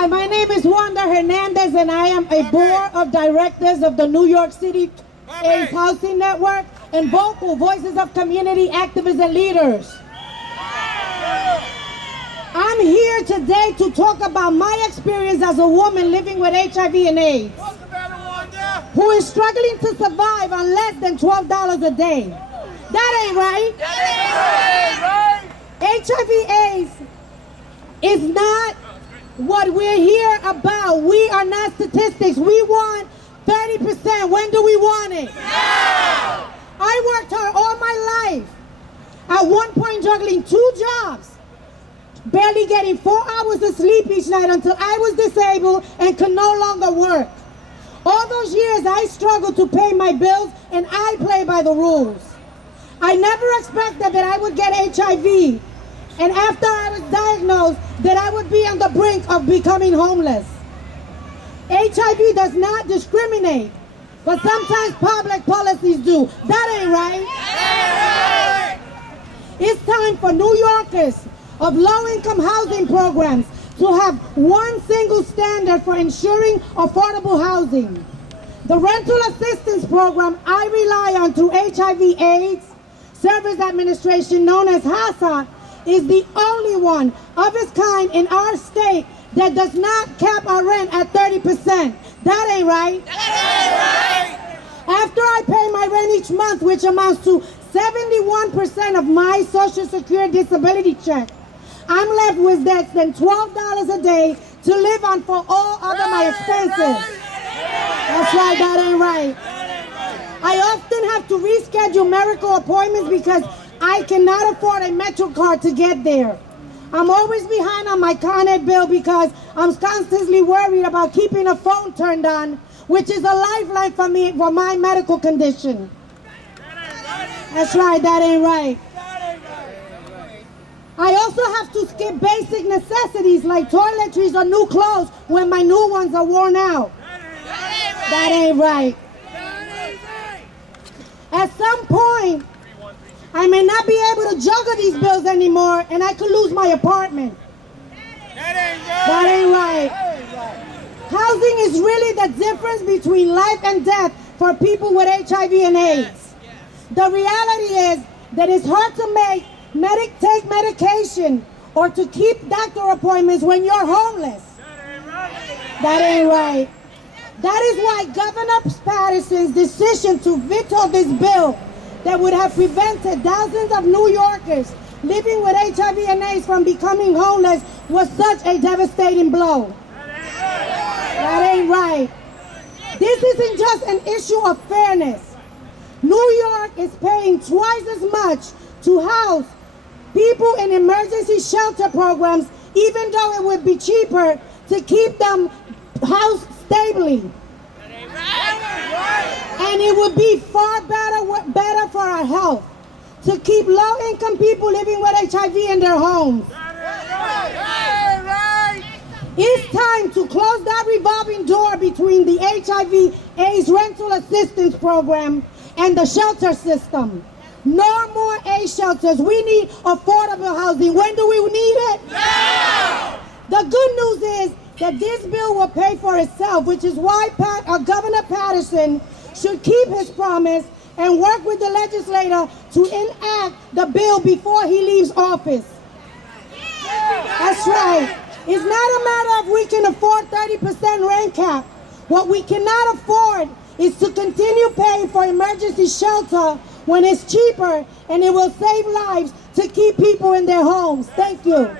Hi, my name is Wanda.m2ts, and I am a board of directors of the New York City AIDS Housing Network and vocal voices of community activists and leaders. I'm here today to talk about my experience as a woman living with HIV and AIDS, who is struggling to survive on less than $12 a day. That ain't right. HIV/AIDS is not what we're here about. We are not statistics. We want 30%. When do we want it? Now! I worked hard all my life. At one point juggling 2 jobs, barely getting 4 hours of sleep each night until I was disabled and could no longer work. All those years I struggled to pay my bills, and I play by the rules. I never expected that I would get HIV, and after I was diagnosed, that I would be on the brink of becoming homeless. HIV does not discriminate, but sometimes public policies do. That ain't right. It's time for New Yorkers of low-income housing programs to have one single standard for ensuring affordable housing. The rental assistance program I rely on through HIV/AIDS Service Administration, known as HACA, is the only one of its kind in our state that does not cap our rent at 30%. That ain't right. After I pay my rent each month, which amounts to 71% of my Social Security disability check, I'm left with less than $12 a day to live on for all other my expenses. That's right, that ain't right. I often have to reschedule medical appointments because I cannot afford a Metro card to get there. I'm always behind on my Con Ed bill because I'm constantly worried about keeping a phone turned on, which is a lifeline for me for my medical condition. That's right, that ain't right. I also have to skip basic necessities like toiletries or new clothes when my new ones are worn out. That ain't right. At some point, I may not be able to juggle these bills anymore, and I could lose my apartment. That ain't right. Housing is really the difference between life and death for people with HIV and AIDS. The reality is that it's hard to take medication or to keep doctor appointments when you're homeless. That ain't right. That is why Governor Patterson's decision to veto this bill that would have prevented thousands of New Yorkers living with HIV and AIDS from becoming homeless was such a devastating blow. That ain't right. This isn't just an issue of fairness. New York is paying twice as much to house people in emergency shelter programs, even though it would be cheaper to keep them housed stably. And it would be far better for our health to keep low-income people living with HIV in their homes. It's time to close that revolving door between the HIV/AIDS rental assistance program and the shelter system. No more AIDS shelters. We need affordable housing. When do we need it? Now! The good news is that this bill will pay for itself, which is why Governor Patterson should keep his promise and work with the legislator to enact the bill before he leaves office. That's right. It's not a matter of we can afford 30% rent cap. What we cannot afford is to continue paying for emergency shelter when it's cheaper and it will save lives to keep people in their homes. Thank you.